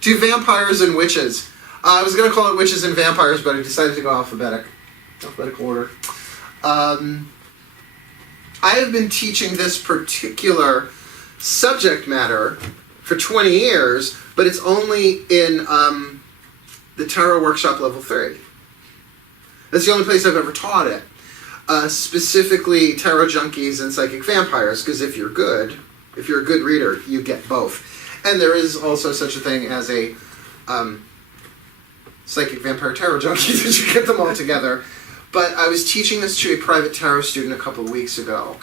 to vampires and witches. I was going to call it witches and vampires, but I decided to go alphabetical order. I have been teaching this particular subject matter for 20 years, but it's only in the Tarot Workshop Level 3. That's the only place I've ever taught it. Specifically Tarot Junkies and Psychic Vampires, because if you're a good reader, you get both. And there is also such a thing as a Psychic Vampire Tarot Junkie, that you get them all together. But I was teaching this to a private tarot student a couple of weeks ago.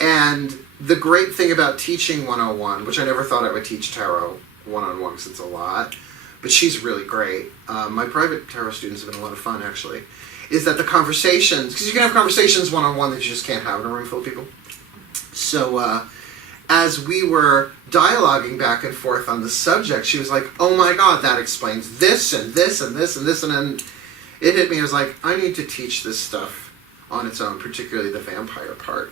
And the great thing about teaching 101, which I never thought I would teach tarot one-on-one because it's a lot, but she's really great. My private tarot students have been a lot of fun, actually, is that the conversations, because you can have conversations one-on-one that you just can't have in a room full of people. So as we were dialoguing back and forth on the subject, she was like, oh my God, that explains this and this and this and this. And then it hit me. I was like, I need to teach this stuff on its own, particularly the vampire part.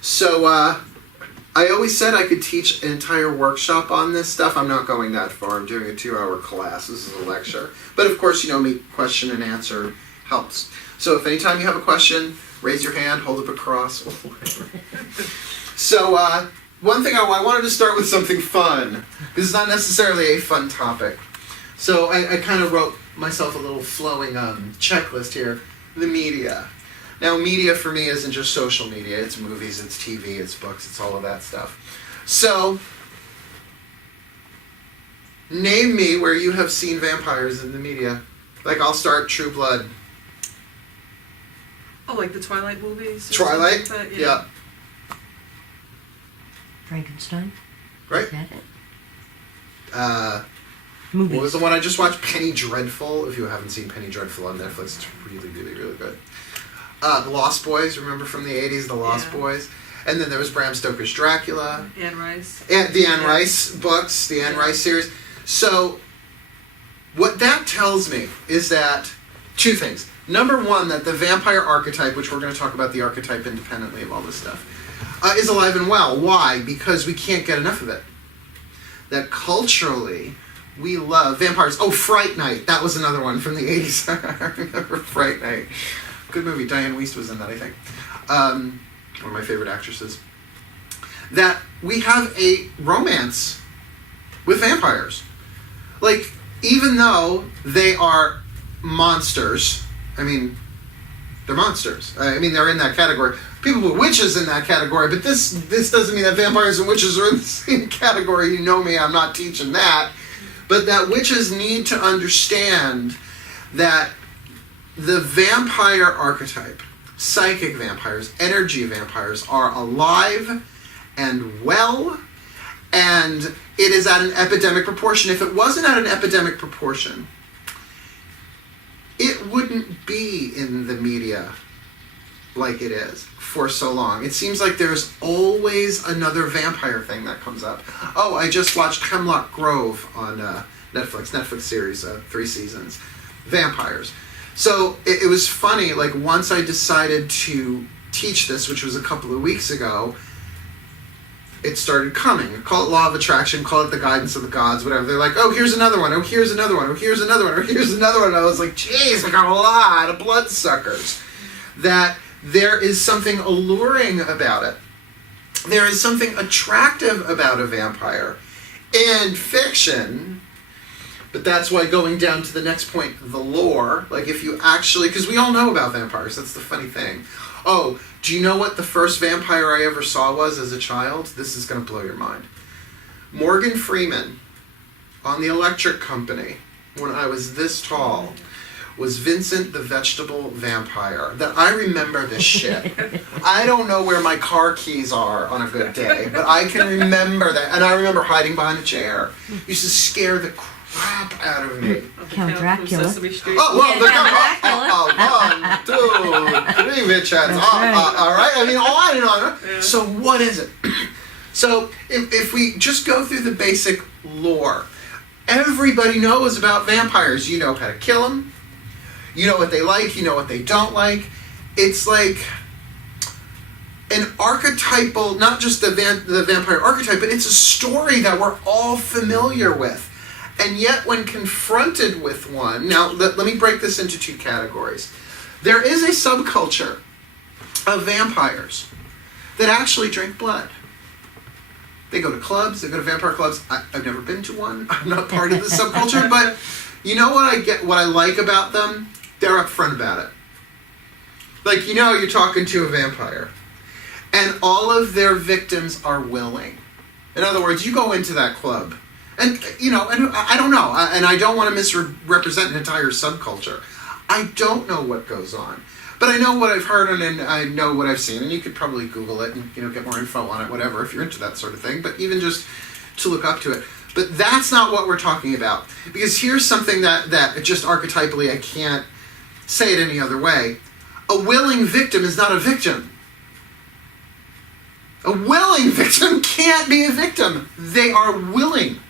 So I always said I could teach an entire workshop on this stuff. I'm not going that far. I'm doing a 2-hour class. This is a lecture. But of course, you know me, question and answer helps. So if anytime you have a question, raise your hand, hold up a cross, whatever. So one thing, I wanted to start with something fun. This is not necessarily a fun topic. So I kind of wrote myself a little flowing checklist here. The media. Now, media for me isn't just social media. It's movies, it's TV, it's books, it's all of that stuff. So, name me where you have seen vampires in the media. Like, I'll start True Blood. Oh, like the Twilight movies? Twilight? Like that? Yeah. Frankenstein? Right? Is that it? What was the one I just watched? Penny Dreadful. If you haven't seen Penny Dreadful on Netflix, it's really, really, really good. The Lost Boys, remember from the 80s, The Lost Boys? And then there was Bram Stoker's Dracula. Anne Rice. And the Anne Rice books, the Anne Rice series. So, what that tells me is that, two things. Number one, that the vampire archetype, which we're going to talk about the archetype independently of all this stuff, is alive and well. Why? Because we can't get enough of it. That culturally, we love vampires. Oh, Fright Night. That was another one from the 80s. I remember Fright Night. Good movie. Diane Wiest was in that, I think. One of my favorite actresses. That we have a romance with vampires. Like, even though they are monsters, I mean, they're monsters. I mean, they're in that category. People put witches in that category, but this doesn't mean that vampires and witches are in the same category. You know me, I'm not teaching that. But that witches need to understand that the vampire archetype, psychic vampires, energy vampires, are alive and well, and it is at an epidemic proportion. If it wasn't at an epidemic proportion, it wouldn't be in the media like it is for so long. It seems like there's always another vampire thing that comes up. Oh, I just watched Hemlock Grove on Netflix series, 3 seasons. Vampires. So it was funny, like once I decided to teach this, which was a couple of weeks ago, it started coming. Call it law of attraction, call it the guidance of the gods, whatever. They're like, oh, here's another one, oh, here's another one, oh, here's another one, oh, here's another one. And I was like, geez, I got a lot of bloodsuckers. That there is something alluring about it. There is something attractive about a vampire in fiction. But that's why going down to the next point, the lore, like if you actually, because we all know about vampires, that's the funny thing. Oh, do you know what the first vampire I ever saw was as a child? This is going to blow your mind. Morgan Freeman on the Electric Company, when I was this tall, was Vincent the Vegetable Vampire. That I remember this shit. I don't know where my car keys are on a good day, but I can remember that. And I remember hiding behind a chair. It used to scare the crap out of me. Count Dracula. Oh, well, the 1, 2, 3 bitch heads. All right, I mean, on and on. Yeah. So what is it? So if we just go through the basic lore, everybody knows about vampires. You know how to kill them. You know what they like. You know what they don't like. It's like an archetypal, not just the vampire archetype, but it's a story that we're all familiar with. And yet when confronted with one, now let me break this into two categories. There is a subculture of vampires that actually drink blood. They go to clubs, they go to vampire clubs. I've never been to one. I'm not part of the subculture, but you know what I like about them? They're upfront about it. Like, you're talking to a vampire, and all of their victims are willing. In other words, you go into that club, and, and I don't know, and I don't want to misrepresent an entire subculture. I don't know what goes on. But I know what I've heard and I know what I've seen, and you could probably Google it and get more info on it, whatever, if you're into that sort of thing. But even just to look up to it. But that's not what we're talking about. Because here's something that just archetypally I can't say it any other way. A willing victim is not a victim. A willing victim can't be a victim. They are willing.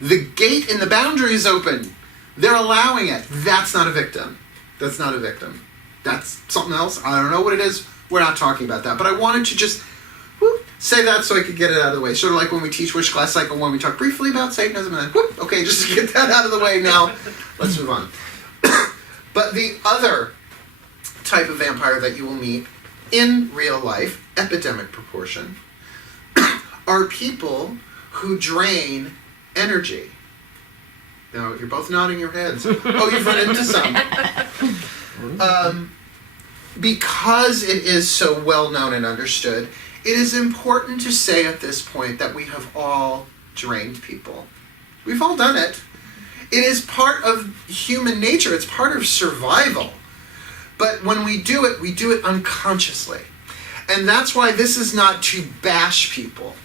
The gate and the boundary is open. They're allowing it. That's not a victim. That's not a victim. That's something else. I don't know what it is. We're not talking about that. But I wanted to just say that so I could get it out of the way. Sort of like when we teach Wish Class Cycle 1, we talk briefly about Satanism and then, okay, just to get that out of the way now, let's move on. But the other type of vampire that you will meet in real life, epidemic proportion, are people who drain energy. Now, you're both nodding your heads. Oh, you've run into some. Because it is so well known and understood, it is important to say at this point that we have all drained people. We've all done it. It is part of human nature. It's part of survival. But when we do it unconsciously. And that's why this is not to bash people.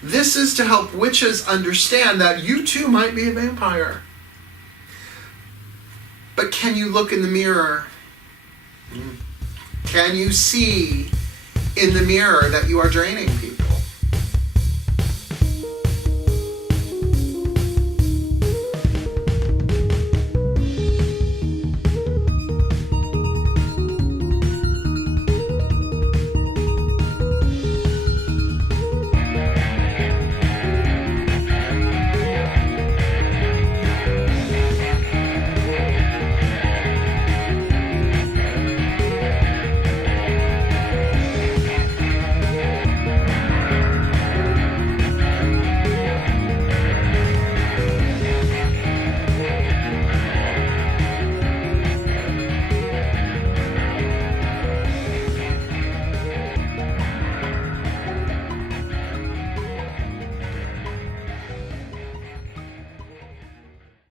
This is to help witches understand that you too might be a vampire. But can you look in the mirror? Can you see in the mirror that you are draining people?